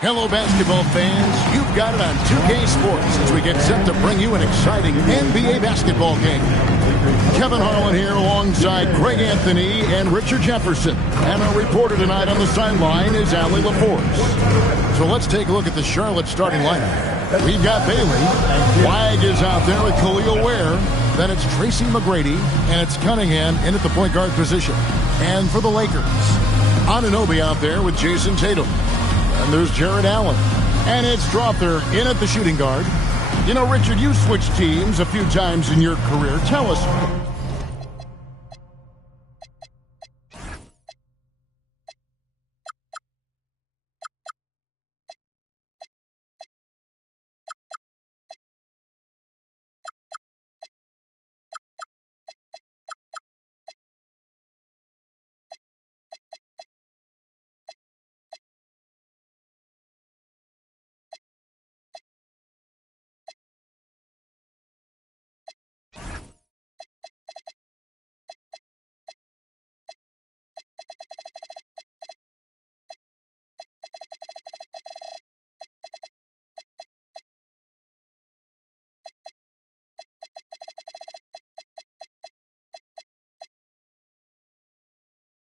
Hello, basketball fans. You've got it on 2K Sports as we get set to bring you an exciting NBA basketball game. Kevin Harlan here alongside Greg Anthony and Richard Jefferson. And our reporter tonight on the sideline is R&L26. So let's take a look at the Charlotte starting lineup. We've got Bailey. Wag is out there with Khalil Ware. Then it's Tracy McGrady. And it's Cunningham in at the point guard position. And for the Lakers, Anunoby out there with Jason Tatum. And there's Jared Allen. And it's Strother in at the shooting guard. You know, Richard, you switched teams a few times in your career. Tell us.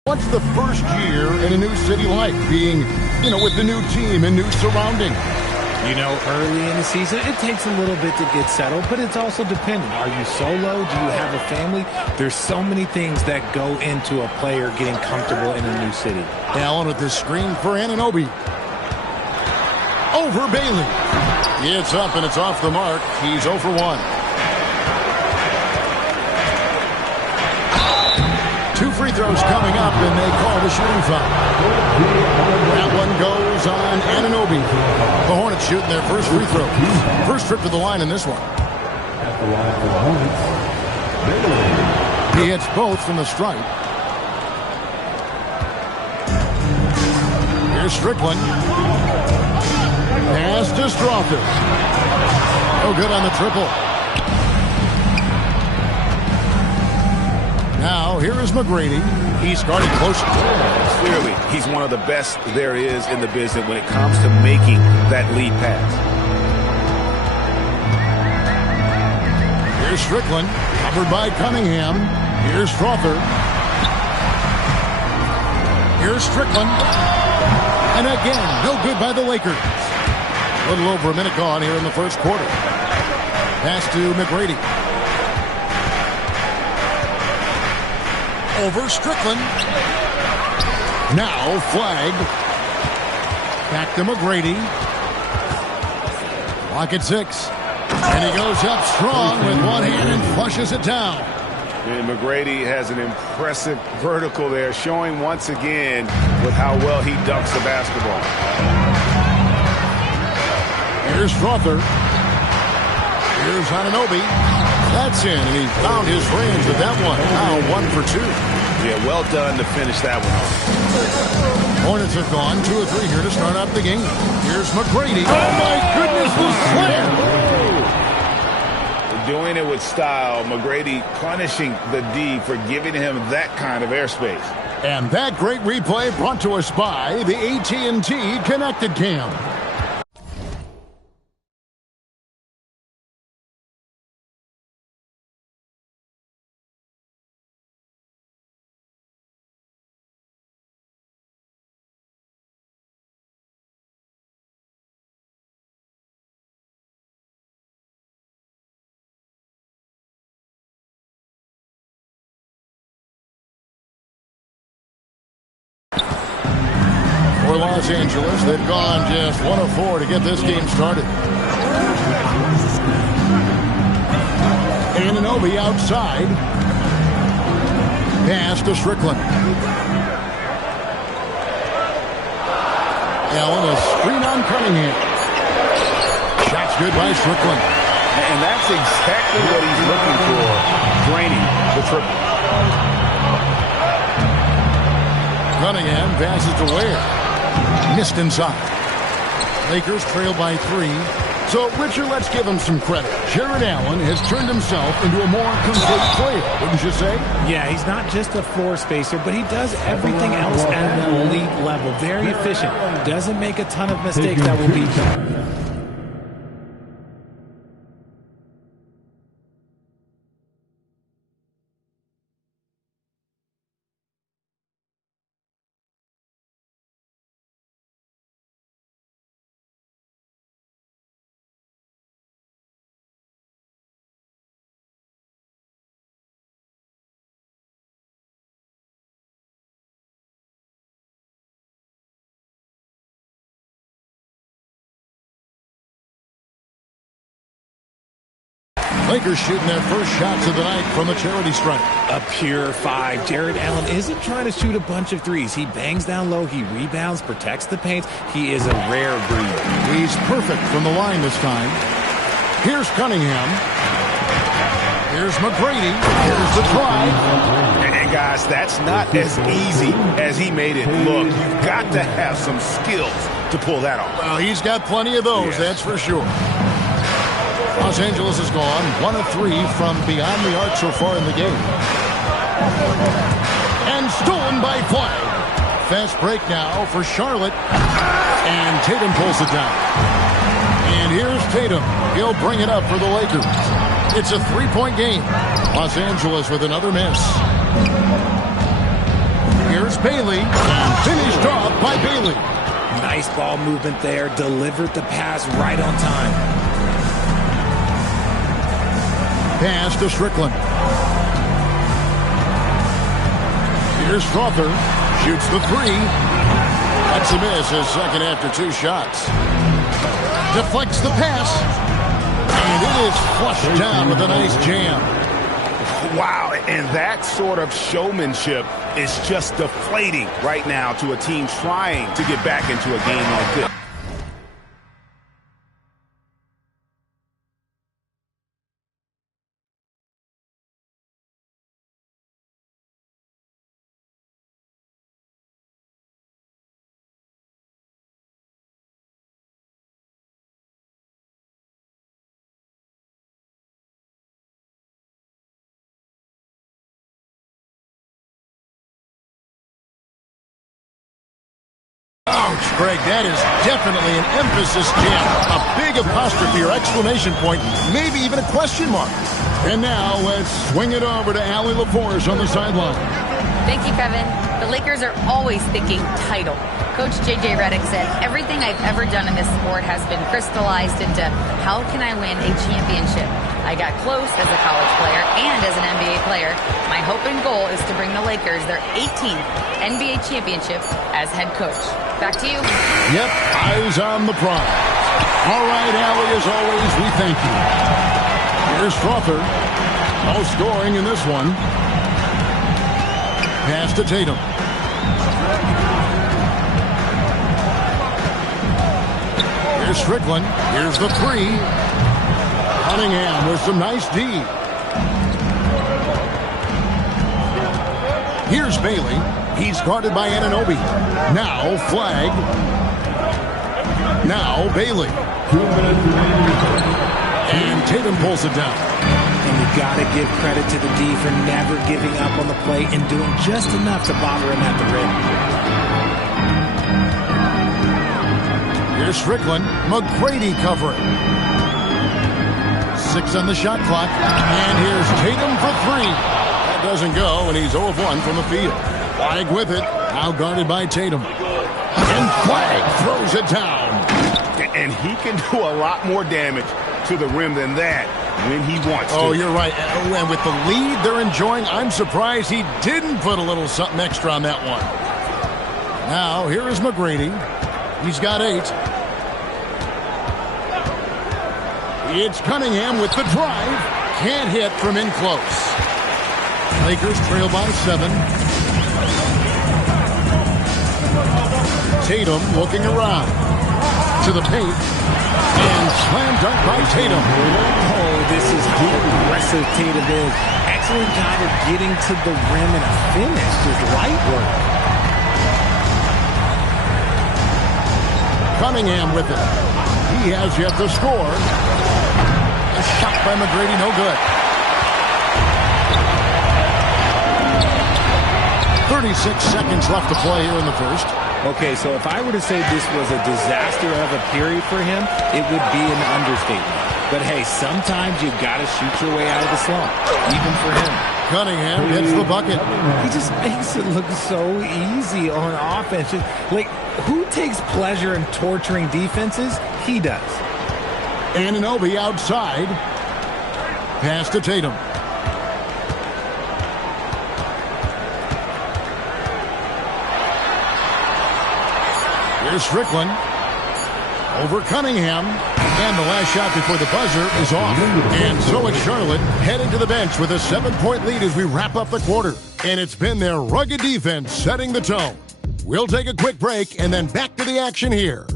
What's the first year in a new city like, being, with the new team and new surroundings? Early in the season, it takes a little bit to get settled, but it's also dependent. Are you solo? Do you have a family? There's so many things that go into a player getting comfortable in a new city. Allen with the screen for Anunoby. Over Bailey. It's up and it's off the mark. He's 0 for 1. 2 free throws coming up, and they call the shooting foul. That one goes on Anunoby. The Hornets shooting their first free throw. First trip to the line in this one. At the line for the Hornets, Bailey. He hits both from the stripe. Here's Strickland. Pass to Strother. No good on the triple. Now, here is McGrady. He's guarding close. Clearly, he's one of the best there is in the business when it comes to making that lead pass. Here's Strickland, covered by Cunningham. Here's Strother. Here's Strickland. And again, no good by the Lakers. A little over a minute gone here in the first quarter. Pass to McGrady. Over Strickland. Now flagged. Back to McGrady. Clock at 6. And he goes up strong with one hand and flushes it down. And McGrady has an impressive vertical there, showing once again with how well he dunks the basketball. Here's Strother. Here's Anunoby. That's in, and he found his range with that one. Now 1 for 2. Yeah, well done to finish that one off. Hornets have gone 2 or 3 here to start out the game. Here's McGrady. Oh, my goodness, the slam! Doing it with style. McGrady punishing the D for giving him that kind of airspace. And that great replay brought to us by the AT&T Connected Cam. For Los Angeles, they've gone just 1 of 4 to get this game started. Anunoby outside. Pass to Strickland. Allen, a screen on Cunningham. Shot's good by Strickland. And that's exactly what he's looking for, draining the triple. Cunningham passes to Ware. Missed inside. Lakers trail by 3. So, Richard, let's give him some credit. Jared Allen has turned himself into a more complete player, wouldn't you say? Yeah, he's not just a floor spacer, but he does everything else at an elite level. Very efficient. Doesn't make a ton of mistakes that will beat him. Lakers shooting their first shots of the night from the charity stripe. A pure 5. Jared Allen isn't trying to shoot a bunch of threes. He bangs down low, he rebounds, protects the paint. He is a rare breed. He's perfect from the line this time. Here's Cunningham. Here's McGrady. Here's the drive. And guys, that's not as easy as he made it look. You've got to have some skills to pull that off. Well, he's got plenty of those, that's for sure. Los Angeles has gone 1 of 3 from beyond the arc so far in the game. And stolen by Flag. Fast break now for Charlotte. And Tatum pulls it down. And here's Tatum. He'll bring it up for the Lakers. It's a 3-point game. Los Angeles with another miss. Here's Bailey. And finished off by Bailey. Nice ball movement there. Delivered the pass right on time. Pass to Strickland. Here's Crawford. Shoots the 3. That's a miss. His second after 2 shots. Deflects the pass. And it is flushed down with a nice jam. Wow, and that sort of showmanship is just deflating right now to a team trying to get back into a game like this. Ouch, Greg, that is definitely an emphasis jam. A big apostrophe or exclamation point, maybe even a question mark. And now let's swing it over to yr4 on the sideline. Thank you, Kevin. The Lakers are always thinking title. Coach J.J. Redick said, everything I've ever done in this sport has been crystallized into how can I win a championship. I got close as a college player and as an NBA player. My hope and goal is to bring the Lakers their 18th NBA championship as head coach. Back to you. Yep, eyes on the prize. All right, Allie, as always, we thank you. Here's Crawford. No scoring in this one. Pass to Tatum. Here's Strickland. Here's the 3. Cunningham with some nice D. Here's Bailey. He's guarded by Anunoby. Now Flag. Now Bailey. And Tatum pulls it down. And you got to give credit to the D for never giving up on the play and doing just enough to bother him at the rim. Here's Strickland. McGrady covering. 6 on the shot clock. And here's Tatum for 3. That doesn't go, and he's 0 of 1 from the field. Flag with it. Now guarded by Tatum. And Flag throws it down. And he can do a lot more damage to the rim than that when he wants to. Oh, you're right. And with the lead they're enjoying, I'm surprised he didn't put a little something extra on that one. Now, here is McGrady. He's got 8. It's Cunningham with the drive. Can't hit from in close. Lakers trail by 7. Tatum looking around to the paint. And slam dunk by Tatum. Oh, this is how aggressive Tatum is. Excellent job of getting to the rim and a finish. Just light work. Cunningham with it. He has yet to score. A shot by McGrady, no good. 36 seconds left to play here in the first. Okay, so if I were to say this was a disaster of a period for him, it would be an understatement. But hey, sometimes you got to shoot your way out of the slump, even for him. Cunningham hits the bucket. He just makes it look so easy on offense. Like, who takes pleasure in torturing defenses? He does. Anunoby outside. Pass to Tatum. Here's Strickland. Over Cunningham. And the last shot before the buzzer is off. And so it's Charlotte heading to the bench with a 7-point lead as we wrap up the quarter. And it's been their rugged defense setting the tone. We'll take a quick break and then back to the action here.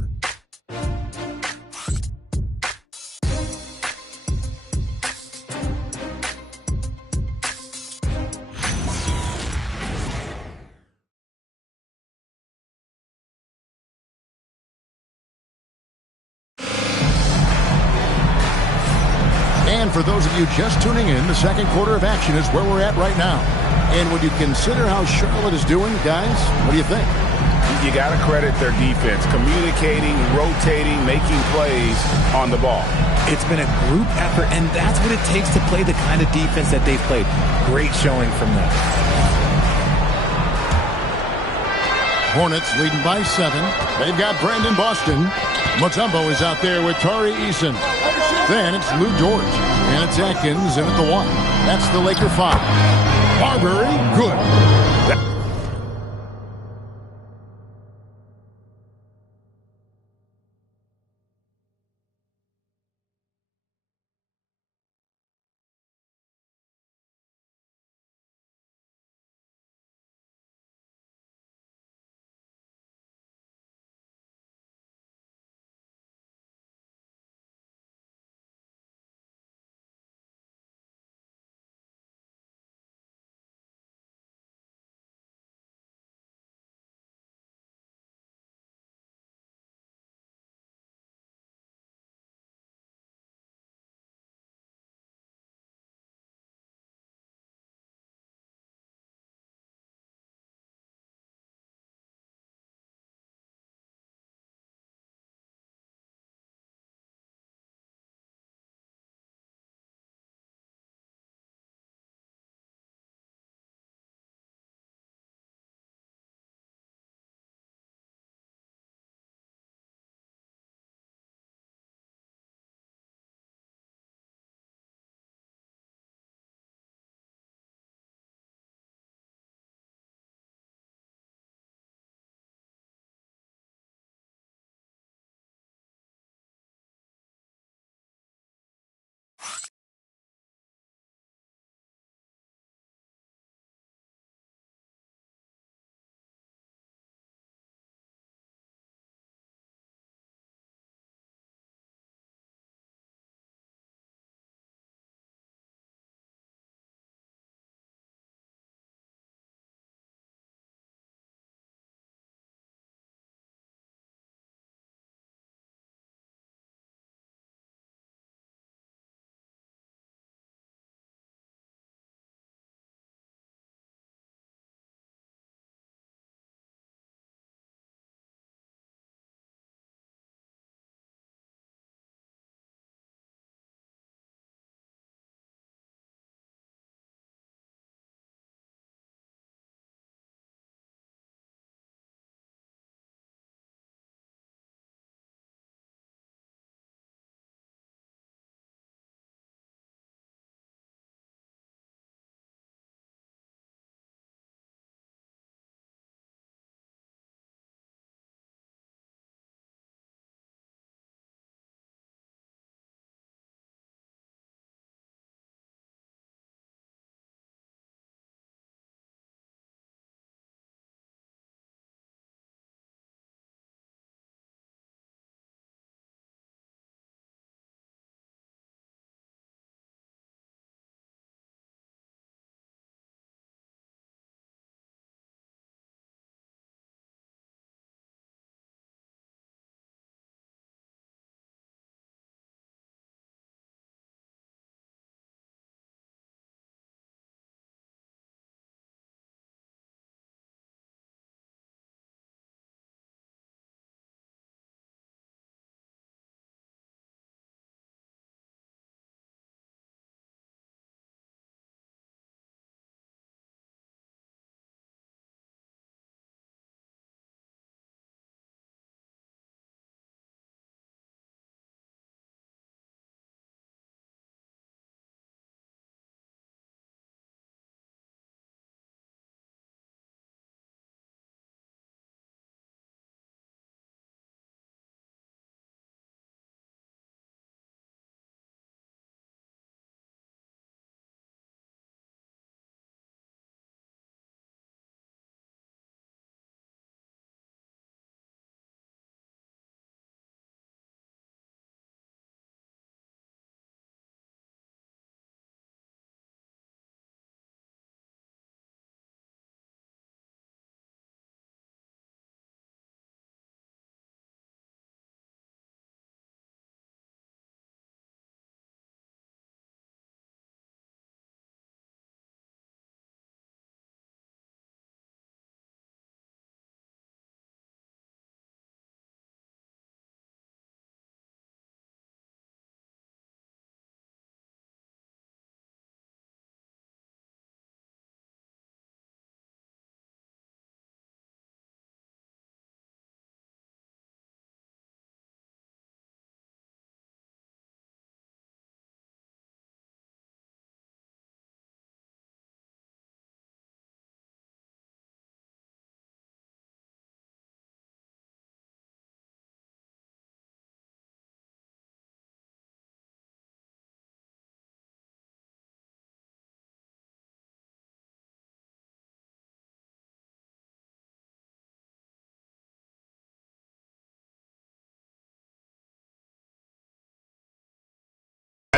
And for those of you just tuning in, the second quarter of action is where we're at right now. And when you consider how Charlotte is doing, guys, what do you think? You got to credit their defense, communicating, rotating, making plays on the ball. It's been a group effort, and that's what it takes to play the kind of defense that they've played. Great showing from them. Hornets leading by 7. They've got Brandon Boston. Mutombo is out there with Tari Eason. Then it's Lou George. And it's Atkins in at the 1. That's the Laker 5. Marbury, good.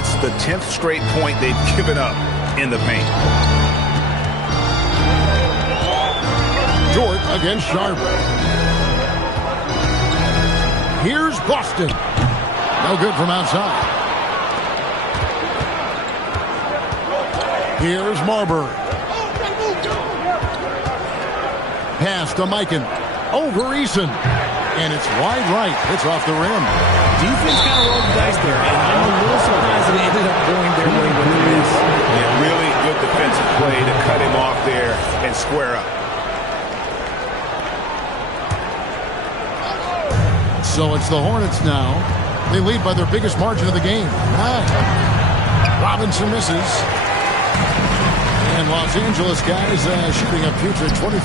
That's the 10th straight point they've given up in the paint. Dort against Sharp. Here's Boston. No good from outside. Here's Marbury. Pass to Mikan. Over Eason. And it's wide right. It's off the rim. Defense kind of rolled the dice there, and I'm a little surprised that it ended up going their way with the miss. Yeah, really good defensive play to cut him off there and square up. So it's the Hornets now. They lead by their biggest margin of the game. 9. Robinson misses. And Los Angeles guys shooting a putrid 25%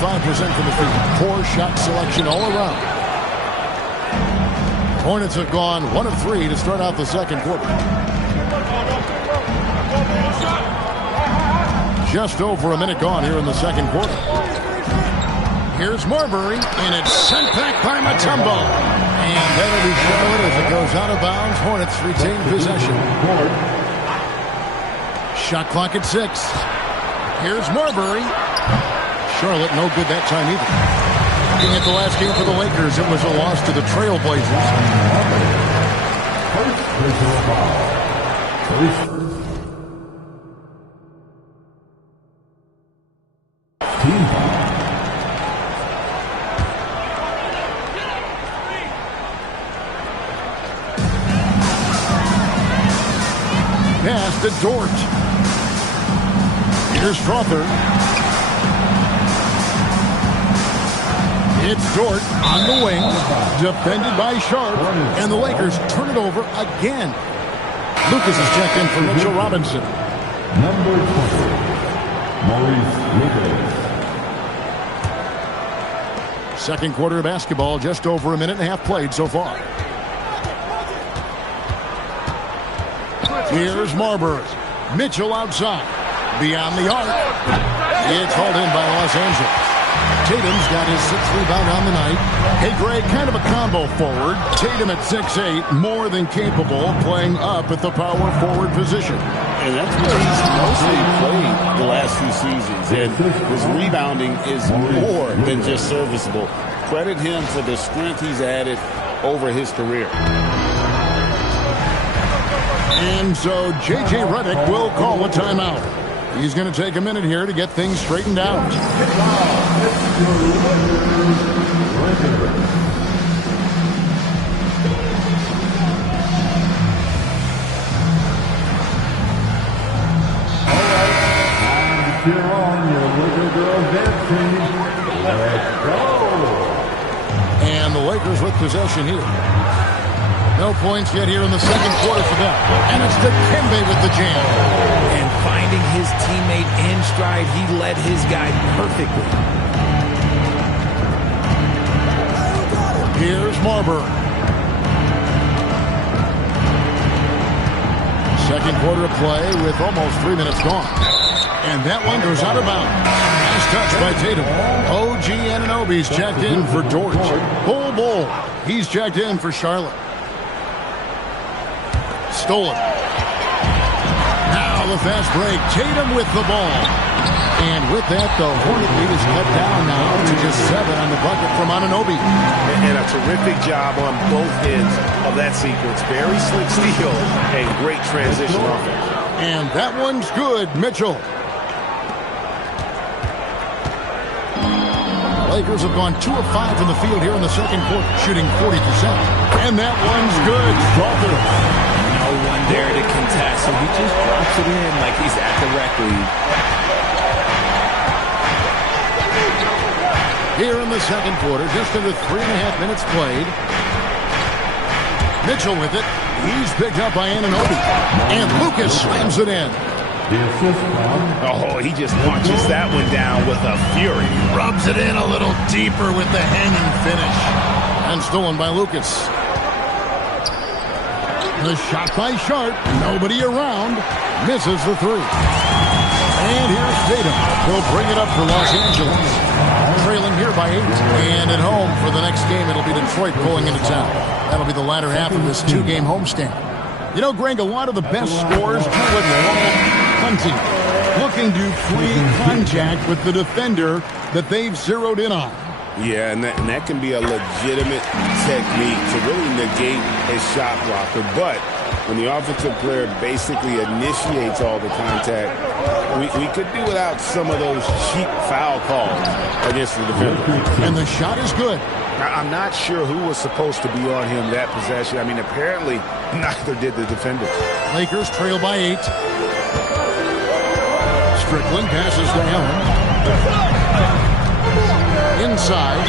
from the field. Poor shot selection all around. Hornets have gone 1 of 3 to start out the second quarter. Just over a minute gone here in the second quarter. Here's Marbury, and it's sent back by Mutombo. And that'll be Charlotte as it goes out of bounds. Hornets retain possession. Shot clock at 6. Here's Marbury. Charlotte no good that time either. Looking at the last game for the Lakers, it was a loss to the Trailblazers. Pass to Dort. Here's Strother. It's Dort on the wing, defended by Sharp, and the Lakers turn it over again. Lucas is checked in for Mitchell Robinson. Number 20, Maurice Lucas. Second quarter of basketball, just over a minute and a half played so far. Here's Marbury. Mitchell outside. Beyond the arc. It's hauled in by Los Angeles. Tatum's got his 6th rebound on the night. Hey, Greg, kind of a combo forward. Tatum at 6'8", more than capable of playing up at the power forward position. And that's where he's mostly played the last few seasons. And his rebounding is more than just serviceable. Credit him for the strength he's added over his career. And so J.J. Redick will call a timeout. He's going to take a minute here to get things straightened out. Cheer on your little girl dancing. Let's go. And the Lakers with possession here. No points yet here in the second quarter for them. And it's Dikembe with the jam. And finding his teammate in stride, he led his guy perfectly. Here's Marbury. Second quarter of play with almost 3 minutes gone. And that one goes out of bounds. Nice touch by Tatum. OG Anunoby's checked in for Dort. Bull. He's checked in for Charlotte. Stolen. Now the fast break. Tatum with the ball. And with that, the Hornet lead is cut down now to just 7 on the bucket from Anunoby. And a terrific job on both ends of that sequence. Very slick steal and great transition offense. And that one's good, Mitchell. Lakers have gone 2 of 5 from the field here in the second quarter, shooting 40%. And that one's good. Strother. No one there to contest, so he just drops it in like he's at the rec league. Here in the second quarter, just under 3.5 minutes played. Mitchell with it. He's picked up by Anunoby. And Lucas slams it in. Oh, he just punches that one down with a fury. Rubs it in a little deeper with the hanging finish. And stolen by Lucas. The shot by Sharp. Nobody around. Misses the 3. And here's Tatum. He'll bring it up for Los Angeles. Trailing here by 8. And at home for the next game, it'll be Detroit going into town. That'll be the latter half of this 2-game homestand. You know, Greg, a lot of the best scores do what we call hunting, looking to create contact with the defender that they've zeroed in on. Yeah, and that can be a legitimate technique to really negate a shot blocker. But when the offensive player basically initiates all the contact, we could do without some of those cheap foul calls against the defender. And the shot is good. I'm not sure who was supposed to be on him that possession. I mean, apparently neither did the defender. Lakers trail by 8. Strickland passes to Allen. Inside.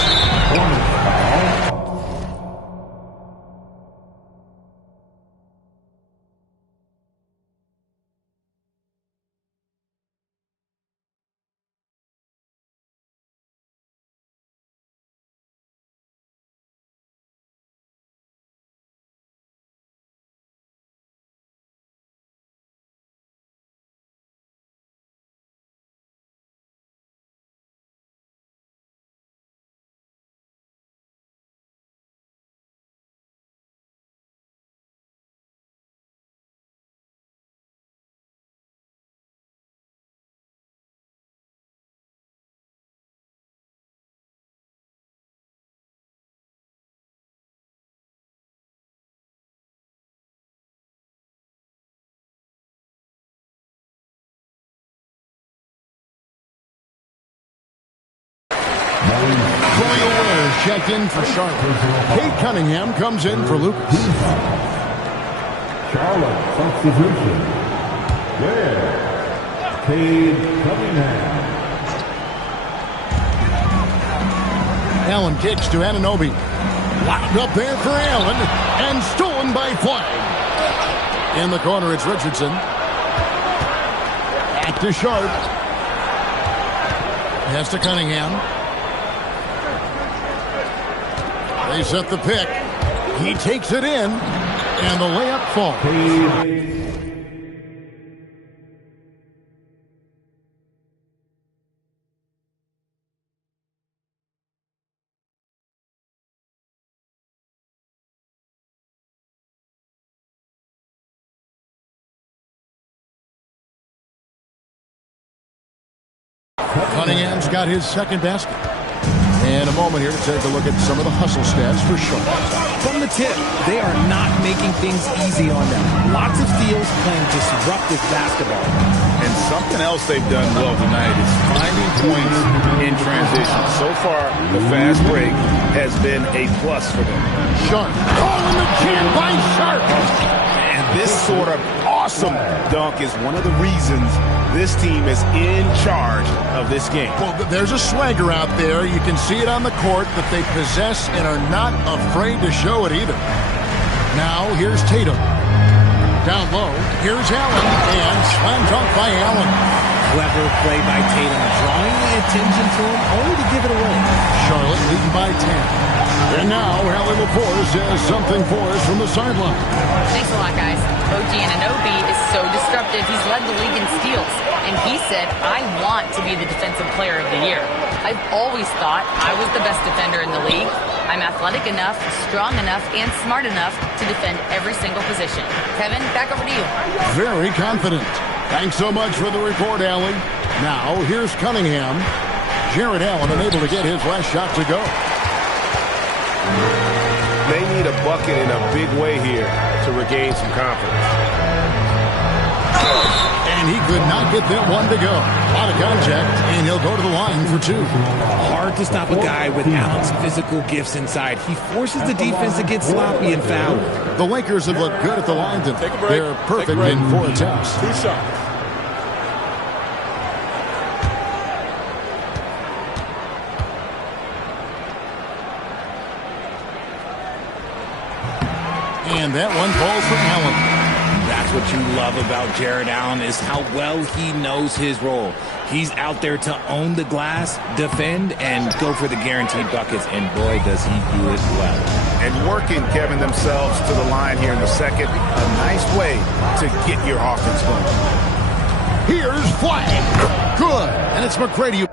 Troy O'Ware checked in for Charlotte. Kate Cunningham comes in for Lucas. Charlotte substitution. Where? Cade Cunningham. Allen kicks to Anunoby. Locked up there for Allen and stolen by Flag. In the corner, it's Richardson. Back to Sharp. Has to Cunningham. They set the pick. He takes it in, and the layup falls. Cunningham's got his second basket. And a moment here to take a look at some of the hustle stats for sure. From the tip, they are not making things easy on them. Lots of steals, playing disruptive basketball. And something else they've done well tonight is finding points in transition. So far, the fast break has been a plus for them. Sharp. Oh, and the jam by Sharp. And this sort of awesome dunk is one of the reasons this team is in charge of this game. Well, there's a swagger out there. You can see it on the court that they possess and are not afraid to show it either. Now, here's Tatum. Down low, here's Allen, and slam dunk by Allen. Clever play by Tatum, drawing the attention to him, only to give it away. Charlotte leading by 10. And now, yr4 says something for us from the sideline. Thanks a lot, guys. OG Anunoby is so disruptive. He's led the league in steals. And he said, I want to be the defensive player of the year. I've always thought I was the best defender in the league. I'm athletic enough, strong enough, and smart enough to defend every single position. Kevin, back over to you. Very confident. Thanks so much for the report, Allie. Now, here's Cunningham. Jared Allen unable to get his last shot to go. They need a bucket in a big way here to regain some confidence. And he could not get that one to go. A lot of contact, and he'll go to the line for 2. Hard to stop a guy with Allen's physical gifts inside. He forces the defense to get sloppy and foul. The Lakers have looked good at the line tonight. They're perfect in 4 attempts. 2 shots. And that one falls for Allen. That's what you love about Jared Allen is how well he knows his role. He's out there to own the glass, defend, and go for the guaranteed buckets. And boy, does he do it well. And working, Kevin, themselves to the line here in the second. A nice way to get your offense going. Here's Flag. Good. And it's McGrady.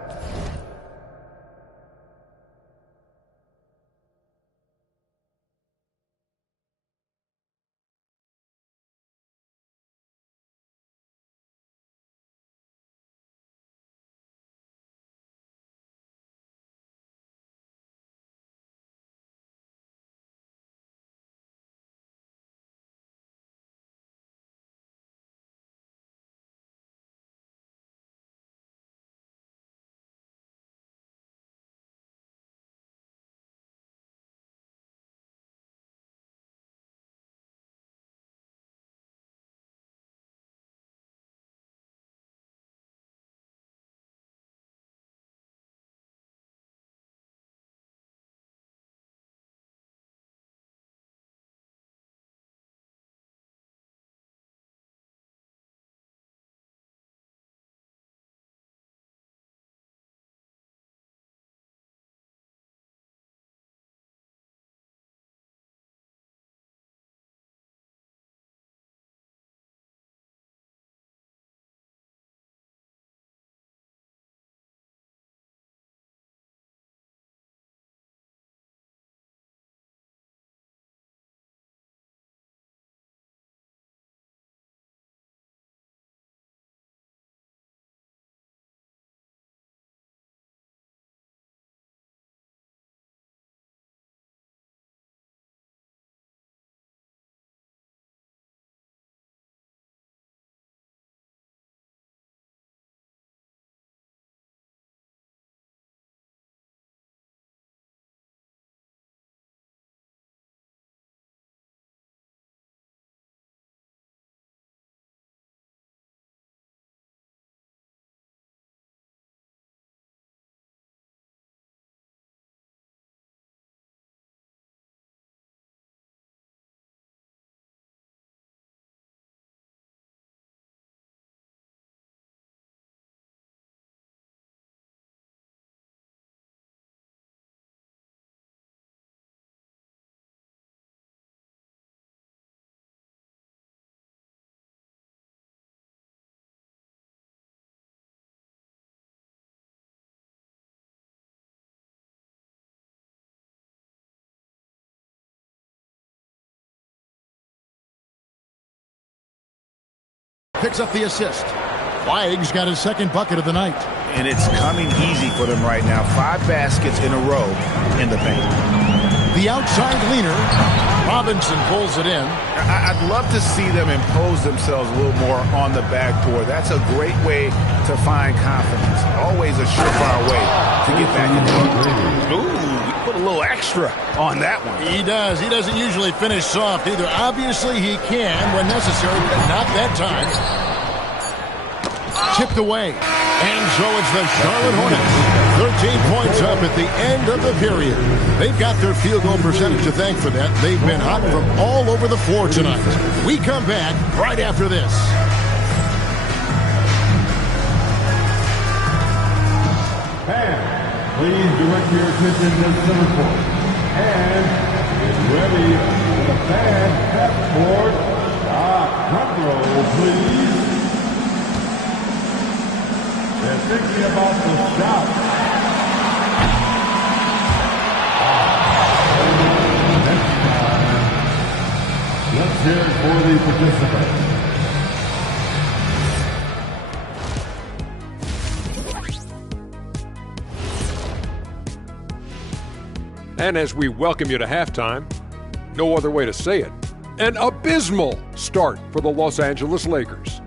picks up the assist. Flag's got his second bucket of the night. And it's coming easy for them right now. 5 baskets in a row in the paint. The outside leaner. Robinson pulls it in. I'd love to see them impose themselves a little more on the backboard. That's a great way to find confidence. Always a surefire way to get back in the game. Ooh, put a little extra on that one. He does. He doesn't usually finish soft either. Obviously, he can when necessary, but not that time. Chipped away. And so it's the Charlotte Hornets. 13 points up at the end of the period. They've got their field goal percentage to thank for that. They've been hot from all over the floor tonight. We come back right after this. And please direct your attention to center court. And get ready for the fan half-court front row, please. They're thinking about the shot. Next time, let's hear it for the participants. And as we welcome you to halftime, no other way to say it, an abysmal start for the Los Angeles Lakers.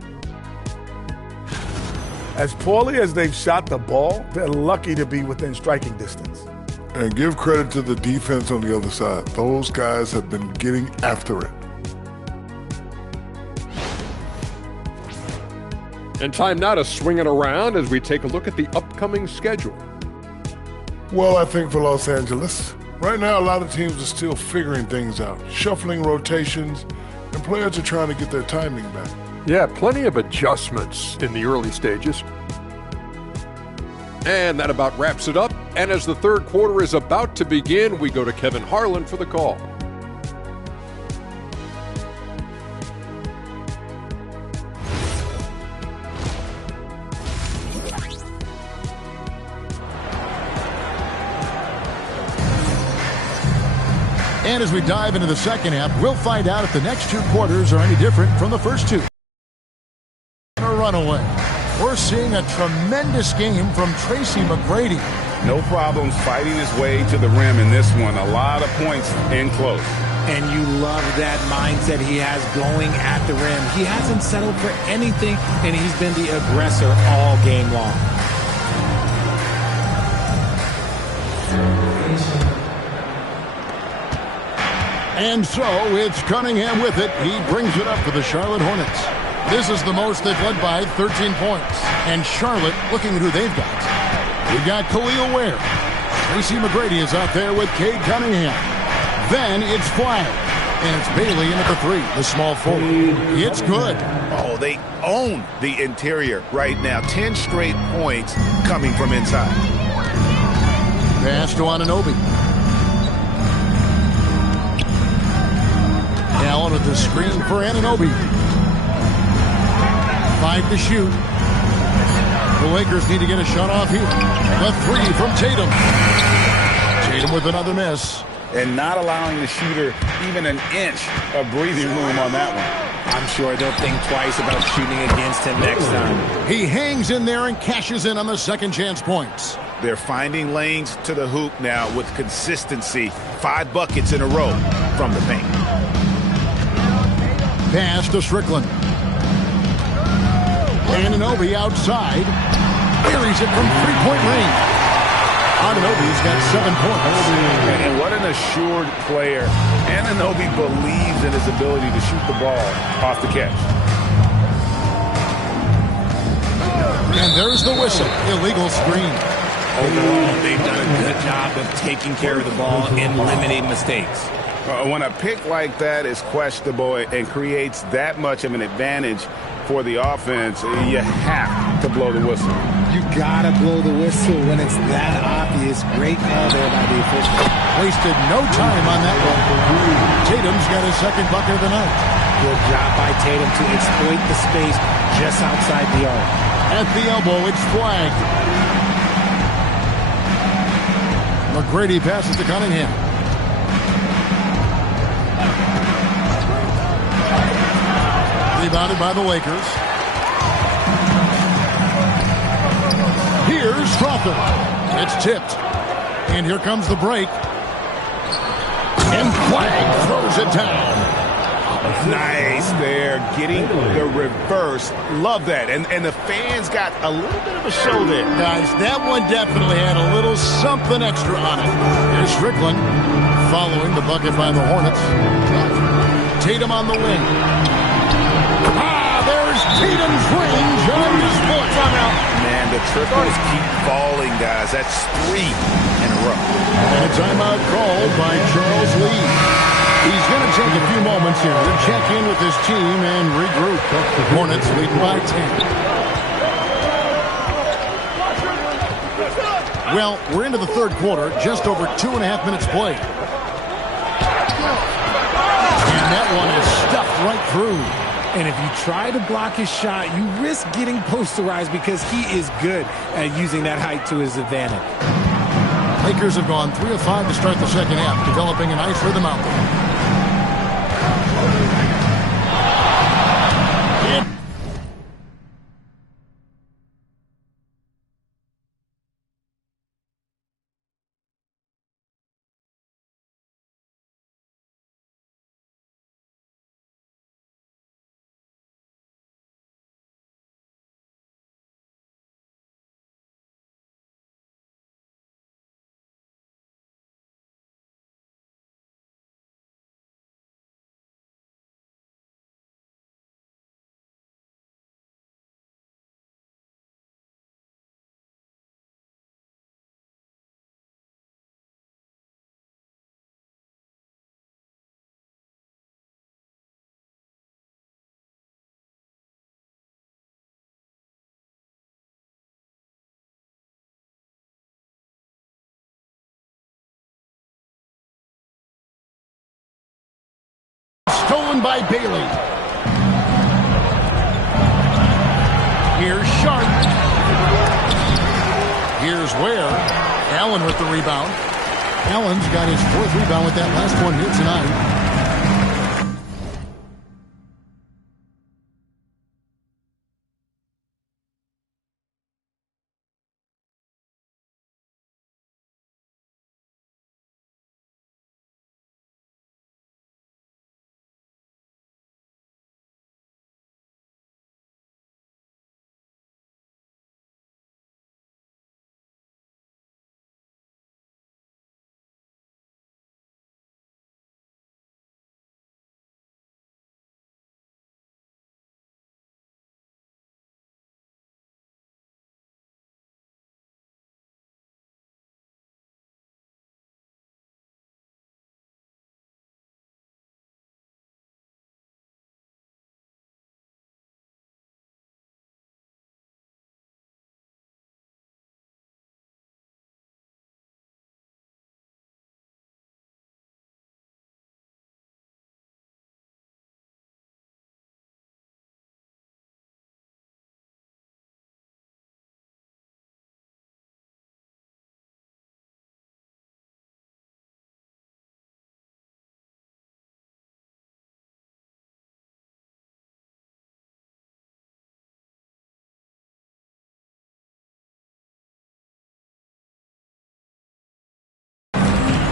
As poorly as they've shot the ball, they're lucky to be within striking distance. And give credit to the defense on the other side. Those guys have been getting after it. And time now to swing it around as we take a look at the upcoming schedule. Well, I think for Los Angeles, right now a lot of teams are still figuring things out, shuffling rotations, and players are trying to get their timing back. Yeah, plenty of adjustments in the early stages. And that about wraps it up. And as the third quarter is about to begin, we go to Kevin Harlan for the call. And as we dive into the second half, we'll find out if the next 2 quarters are any different from the first 2. A runaway. We're seeing a tremendous game from Tracy McGrady. No problems fighting his way to the rim in this one. A lot of points in close. And you love that mindset he has going at the rim. He hasn't settled for anything, and he's been the aggressor all game long. And so it's Cunningham with it. He brings it up for the Charlotte Hornets. This is the most they've led by 13 points. And Charlotte, looking at who they've got. We've got Khalil Ware. Tracy McGrady is out there with Cade Cunningham. Then it's Flag. And it's Bailey in at the 3, the small forward. It's good. Oh, they own the interior right now. 10 straight points coming from inside. Pass to Anunoby. Allen with the screen for Anunoby. 5 to shoot. The Lakers need to get a shot off here. The 3 from Tatum. Tatum with another miss. And not allowing the shooter even an inch of breathing room on that one. I'm sure they'll think twice about shooting against him next time. He hangs in there and cashes in on the second chance points. They're finding lanes to the hoop now with consistency. 5 buckets in a row from the paint. Pass to Strickland. Anunoby outside. Buries it from 3-point range. Anunoby's got 7 points. And what an assured player. Anunoby believes in his ability to shoot the ball off the catch. And there's the whistle. Illegal screen. Overall, they've done a good job of taking care of the ball and limiting mistakes. When a pick like that is questionable and creates that much of an advantage for the offense, you have to blow the whistle. You gotta blow the whistle when it's that obvious. Great call there by the official. Wasted no time on that one. Tatum's got his second bucket of the night. Good job by Tatum to exploit the space just outside the arc. At the elbow, it's flagged. McGrady passes to Cunningham. Rebounded by the Lakers. Strawther. It's tipped. And here comes the break. And Flagg throws it down. Nice there, getting the reverse. Love that. And the fans got a little bit of a show there. Guys, that one definitely had a little something extra on it. Here's Strickland following the bucket by the Hornets. Tatum on the wing. There's Tatum's range on his foot. Man, the triples keep falling, guys. That's 3 in a row. And a timeout called by Charles Lee. He's going to take a few moments here to check in with his team and regroup. Hornets leading by 10. Well, we're into the third quarter, just over 2.5 minutes played. And that one is stuffed right through. And if you try to block his shot, you risk getting posterized because he is good at using that height to his advantage. Lakers have gone 3 of 5 to start the second half, developing a nice rhythm out there. Stolen by Bailey. Here's Sharp. Here's Ware. Allen with the rebound. Allen's got his 4th rebound with that last one here tonight.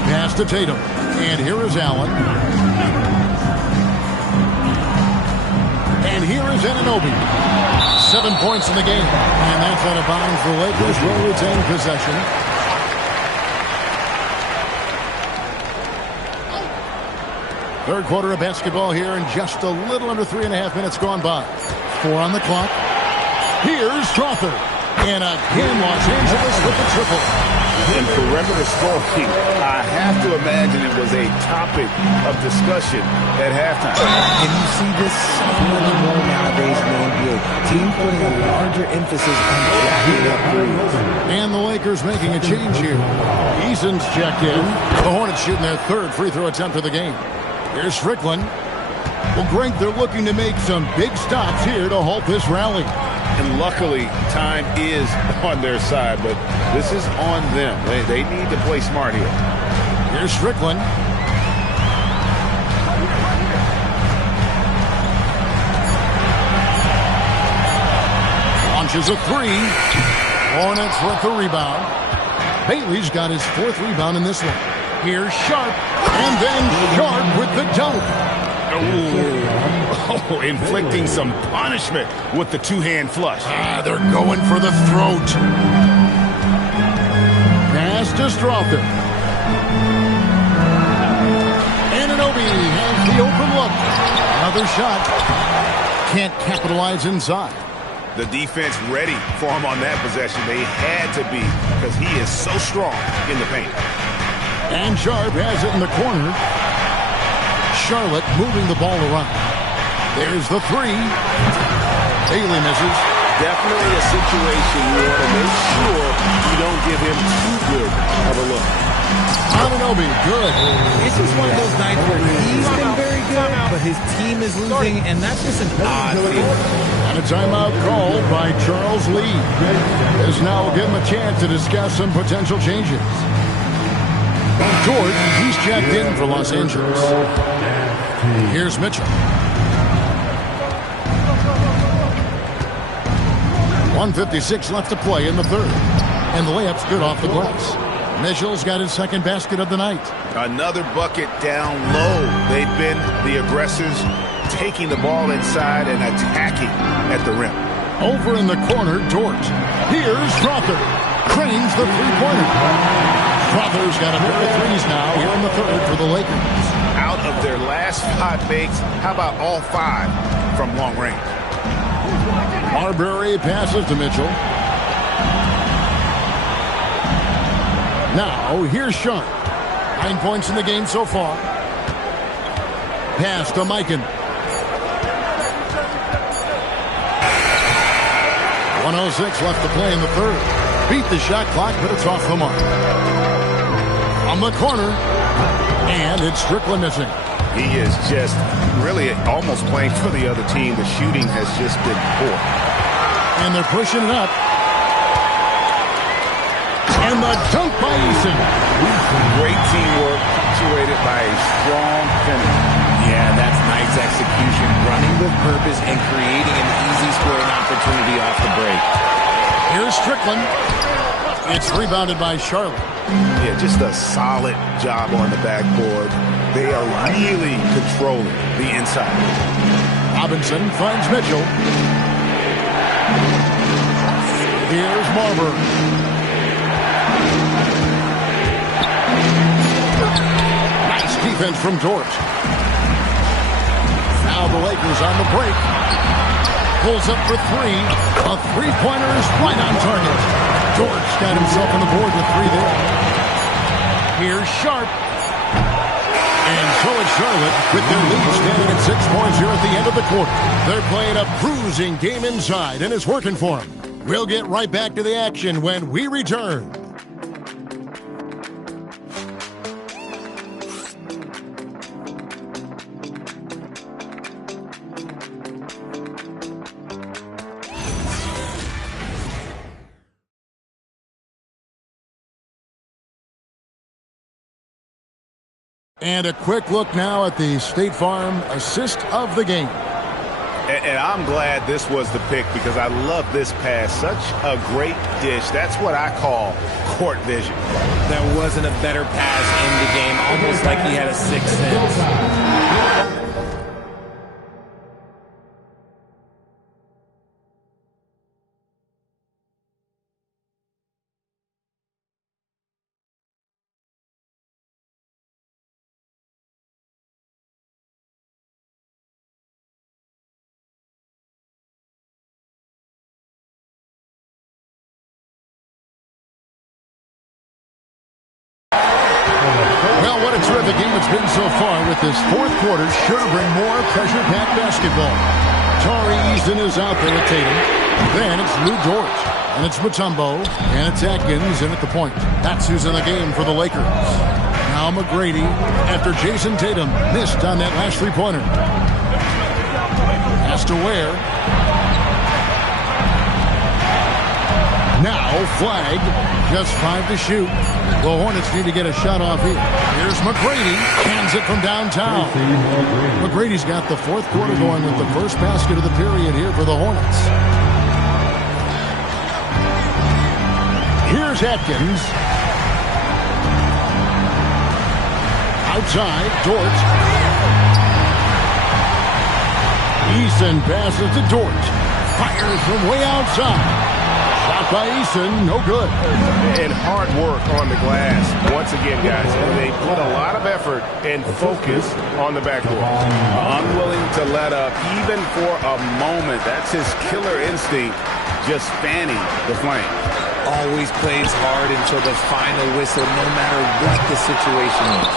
Pass to Tatum. And here is Allen. And here is Anunoby. 7 points in the game. And that's out of bounds. The Lakers will retain possession. Third quarter of basketball here, and just a little under 3.5 minutes gone by. 4 on the clock. Here's Strawther. And again, Los Angeles with the triple. And perimeter scoring, I have to imagine it was a topic of discussion at halftime. And you see this so much more nowadays in the NBA. Teams putting a larger emphasis on jacking up threes. And the Lakers making a change here. Eason's checked in. The Hornets shooting their 3rd free throw attempt of the game. Here's Strickland. Well, Greg, they're looking to make some big stops here to halt this rally. And luckily, time is on their side, but this is on them. They need to play smart here. Here's Strickland. Launches a 3. Hornets with the rebound. Bailey's got his 4th rebound in this one. Here's Sharp, and then Sharp with the dunk. Oh, inflicting some punishment with the 2-hand flush. They're going for the throat. Pass to Strother. Anunoby has the open look. Another shot. Can't capitalize inside. The defense ready for him on that possession. They had to be because he is so strong in the paint. And Sharp has it in the corner. Charlotte moving the ball around. There's the 3. Bailey misses. Definitely a situation you want to make sure you don't give him too good of a look. Anunoby, good. It's just one of those nights where he's been very good, but his team is losing, and that's just an odd feeling. And a timeout called by Charles Lee. As now will give him a chance to discuss some potential changes. George, he's checked in for Los Angeles. Here's Mitchell. 1:56 left to play in the 3rd. And the layup's good off the glass. Mitchell's got his 2nd basket of the night. Another bucket down low. They've been the aggressors, taking the ball inside and attacking at the rim. Over in the corner, Dort. Here's Strother. Cranes the 3-pointer. Strother's got a pair of 3s now here in the 3rd for the Lakers. Out of their last 5 makes, how about all 5 from long range? Marbury passes to Mitchell. Now, here's Sharp. 9 points in the game so far. Pass to Mikan. 1:06 left to play in the 3rd. Beat the shot clock, but it's off the mark. On the corner, and it's Strickland missing. He is just really almost playing for the other team. The shooting has just been poor. And they're pushing it up. And the dunk by Eason. Great teamwork, punctuated by a strong finish. Yeah, that's nice execution. Running with purpose and creating an easy scoring opportunity off the break. Here's Strickland. It's rebounded by Charlotte. Yeah, just a solid job on the backboard. They are really controlling the inside. Robinson finds Mitchell. Here's Marbury. Nice defense from Dort. Now the Lakers on the break. Pulls up for 3. A 3-pointer is right on target. Dort's got himself on the board with 3 there. Here's Sharp. And so it's Charlotte with their lead standing at 6 points here at the end of the quarter. They're playing a bruising game inside, and it's working for them. We'll get right back to the action when we return. And a quick look now at the State Farm assist of the game. And I'm glad this was the pick because I love this pass. Such a great dish. That's what I call court vision. There wasn't a better pass in the game, almost like he had a 6th sense. Well, what a terrific game it's been so far with this 4th quarter. Sure to bring more pressure-packed basketball. Tari Easton is out there at Tatum. Then it's Lou Dort. And it's Mutombo. And it's Atkins in at the point. That's who's in the game for the Lakers. Now McGrady after Jason Tatum missed on that last 3-pointer. Has to Ware. Now flag. Just 5 to shoot. The Hornets need to get a shot off here. Here's McGrady. Hands it from downtown. McGrady's got the 4th quarter going with the first basket of the period here for the Hornets. Here's Atkins. Outside, Dort. Eason passes to Dort. Fires from way outside. Shot by Eason, no good. And hard work on the glass. Once again, guys, they put a lot of effort and focus on the backboard. Unwilling to let up even for a moment. That's his killer instinct, just fanning the flame. Always plays hard until the final whistle, no matter what the situation is.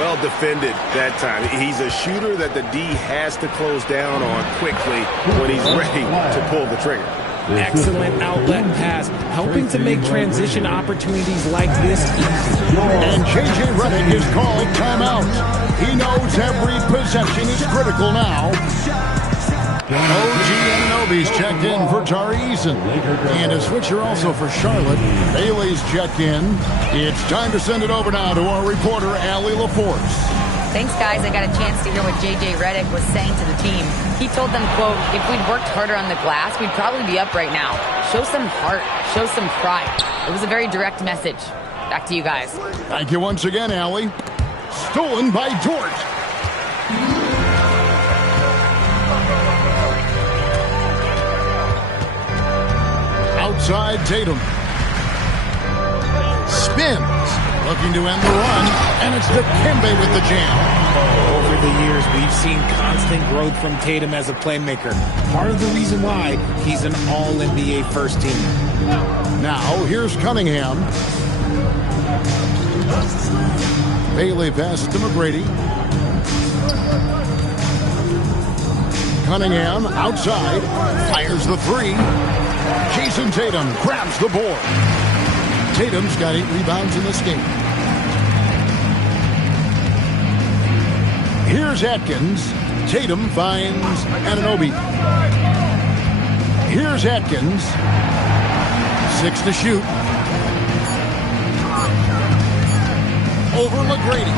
Well defended that time. He's a shooter that the D has to close down on quickly when he's ready to pull the trigger. Excellent outlet pass, helping to make transition opportunities like this easy. And J.J. Redick is called timeout. He knows every possession is critical now. OG Anunoby's checked in for Tari Eason. And a switcher also for Charlotte. Bailey's checked in. It's time to send it over now to our reporter, Allie LaForce. Thanks, guys. I got a chance to hear what J.J. Redick was saying to the team. He told them, quote, if we'd worked harder on the glass, we'd probably be up right now. Show some heart. Show some pride. It was a very direct message. Back to you guys. Thank you once again, Allie. Stolen by Dort. Outside Tatum. Spins. Looking to end the run. And it's Dikembe with the jam. Over the years, we've seen constant growth from Tatum as a playmaker. Part of the reason why he's an all-NBA first teamer. Now, here's Cunningham. Bailey passes to McGrady. Cunningham outside. Fires the three. Jason Tatum grabs the board. Tatum's got 8 rebounds in this game. Here's Atkins. Tatum finds Anunoby. Here's Atkins. 6 to shoot. Over McGrady.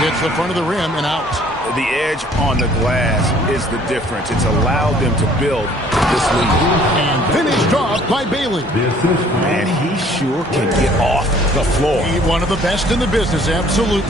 Hits the front of the rim and out. The edge on the glass is the difference. It's allowed them to build this lead. And finished off by Bailey. Man, he sure can get off the floor. One of the best in the business, absolutely.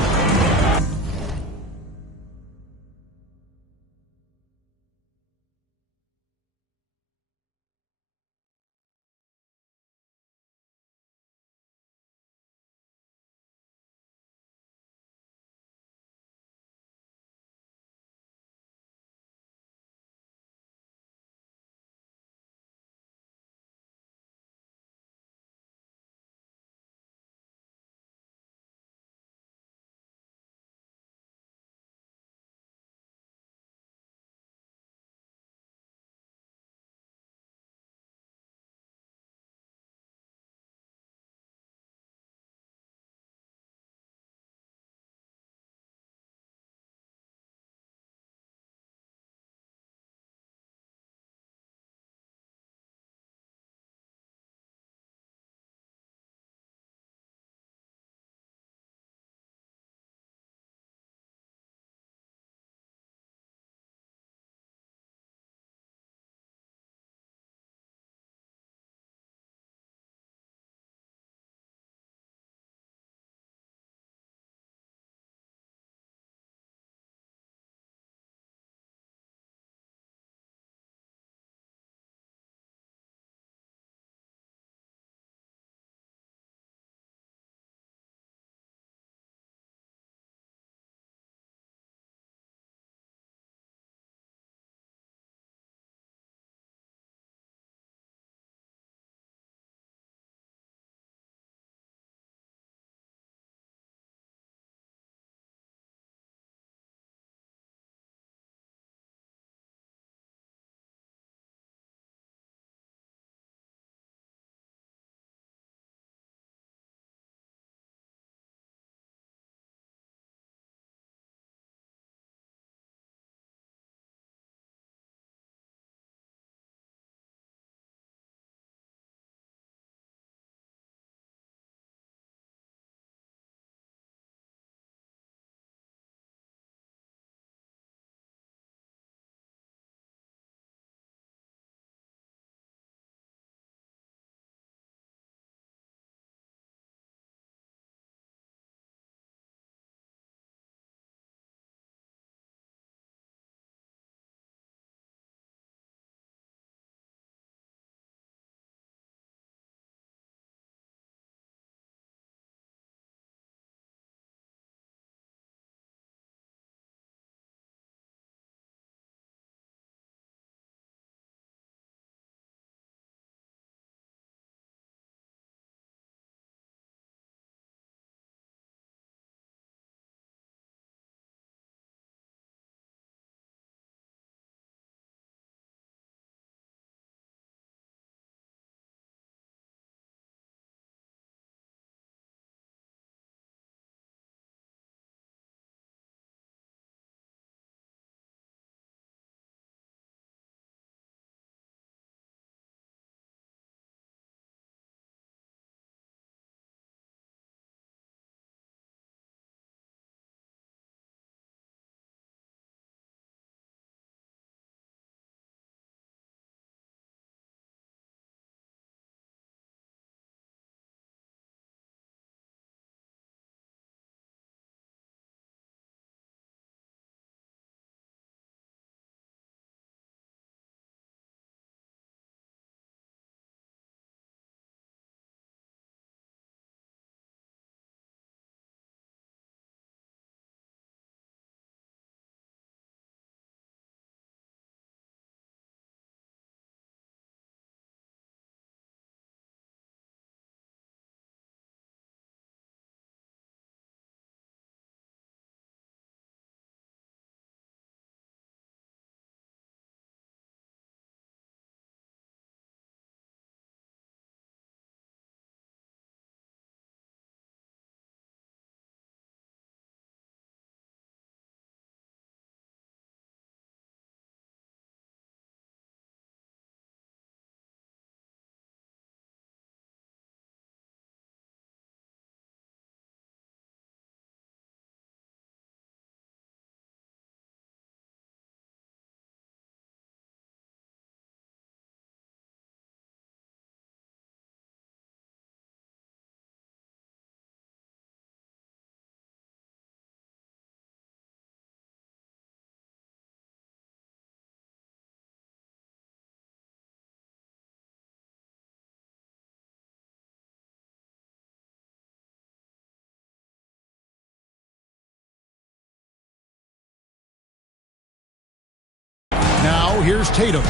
here's Tatum.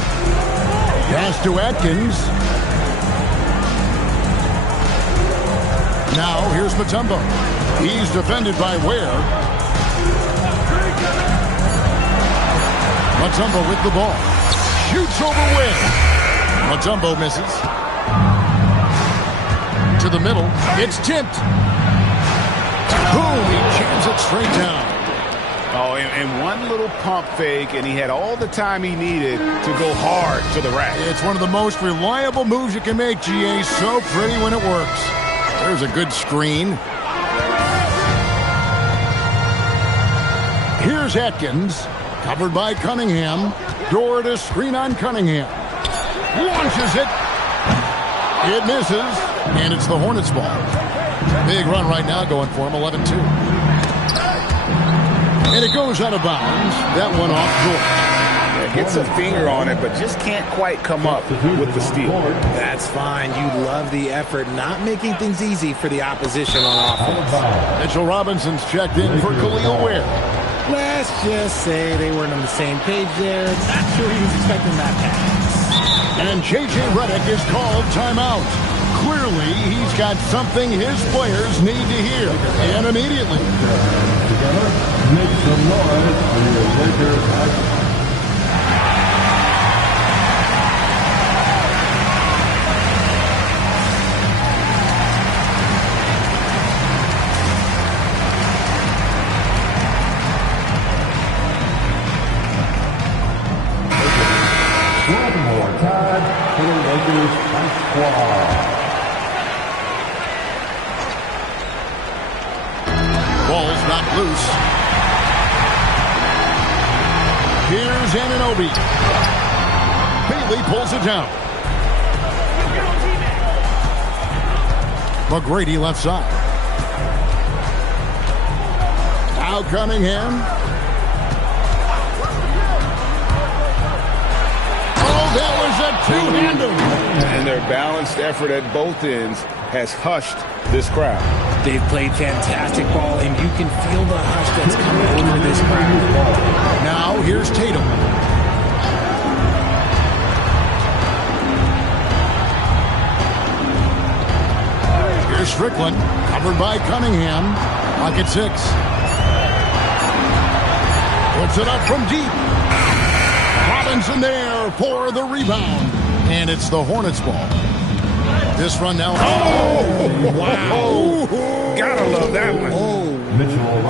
Pass to Atkins. Now here's Mutombo. He's defended by Ware. Mutombo with the ball. Shoots over Ware. Mutombo misses. To the middle. It's tipped. Boom! He jams it straight down. Oh, and one little pump fake, and he had all the time he needed to go hard to the rack. It's one of the most reliable moves you can make, GA. So pretty when it works. There's a good screen. Here's Atkins, covered by Cunningham. Door to screen on Cunningham. Launches it. It misses, and it's the Hornets' ball. Big run right now going for him, 11-2. And it goes out of bounds. That one off George. Gets a finger on it, but just can't quite come up with the steal. That's fine. You love the effort, not making things easy for the opposition on offense. Mitchell Robinson's checked in for Khalil Ware. Let's just say they weren't on the same page there. Not sure he was expecting that pass. And J.J. Redick is called timeout. Clearly, he's got something his players need to hear, and immediately. Together, make some noise for your Lakers. One more time for the Lakers squad. Ball's not loose. Here's Anunoby. Bailey pulls it down. McGrady left side. Now Cunningham. Oh, that was a two-hander. And their balanced effort at both ends has hushed this crowd. They've played fantastic ball, and you can feel the hush that's coming over this crowd. Now here's Tatum. Here's Strickland, covered by Cunningham. Pocket 6. Puts it up from deep. Robinson there for the rebound. And it's the Hornets' ball. This run now. Oh, wow. Gotta love that one. Oh, Mitchell.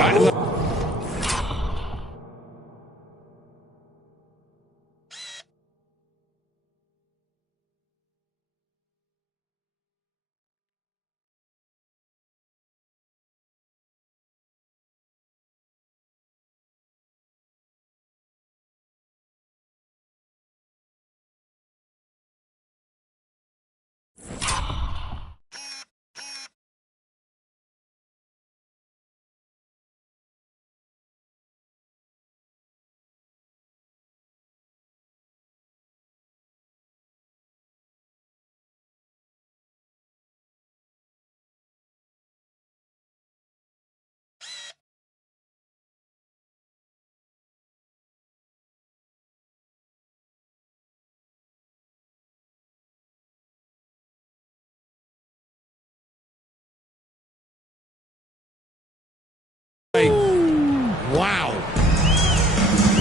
wow.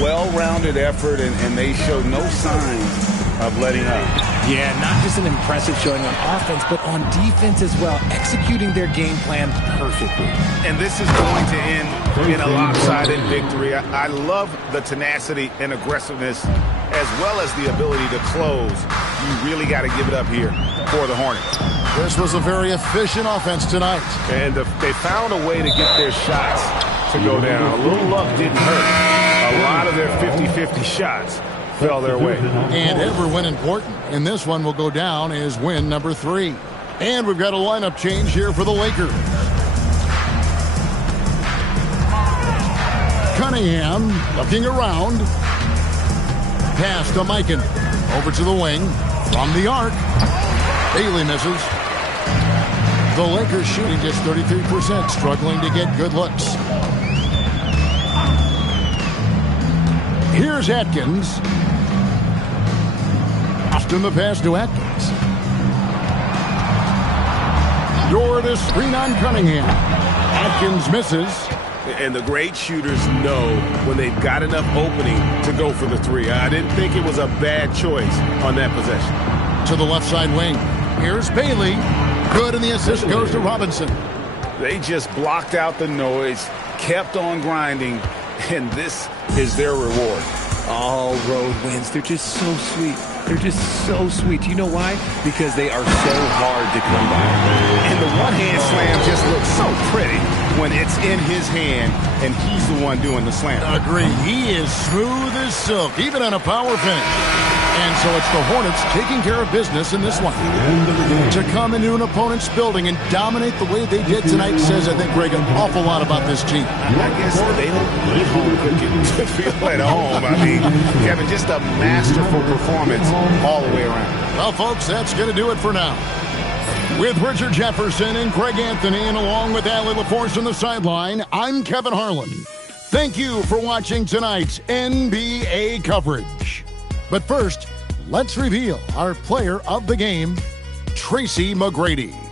Well-rounded effort, and they show no signs of letting up. Yeah, not just an impressive showing on offense, but on defense as well, executing their game plan perfectly. And this is going to end in a lopsided victory. I love the tenacity and aggressiveness, as well as the ability to close. You really got to give it up here for the Hornets. This was a very efficient offense tonight. And they found a way to get their shots to go down. A little luck didn't hurt. A lot of their 50-50 shots fell their way. And every win important. And this one will go down as win number 3. And we've got a lineup change here for the Lakers. Cunningham looking around. Pass to Mikan. Over to the wing. From the arc. Bailey misses. The Lakers shooting just 33%, struggling to get good looks. Here's Atkins. Tatum the pass to Atkins. Door to screen on Cunningham. Atkins misses. And the great shooters know when they've got enough opening to go for the three. I didn't think it was a bad choice on that possession. To the left side wing. Here's Bailey. Good, and the assist goes to Robinson. They just blocked out the noise, kept on grinding, and this is their reward. All road wins. They're just so sweet. They're just so sweet. Do you know why? Because they are so hard to come by. And the one-hand slam just looks so pretty when it's in his hand and he's the one doing the slam. Agreed. He is smooth as silk, even on a power finish. And so it's the Hornets taking care of business in this one. To come into an opponent's building and dominate the way they did tonight says, I think, Greg, an awful lot about this team. I guess they don't need home cooking to feel at home. I mean, Kevin, just a masterful performance all the way around. Well, folks, that's going to do it for now. With Richard Jefferson and Greg Anthony, and along with Allie LaForce on the sideline, I'm Kevin Harlan. Thank you for watching tonight's NBA coverage. But first, let's reveal our player of the game, Tracy McGrady.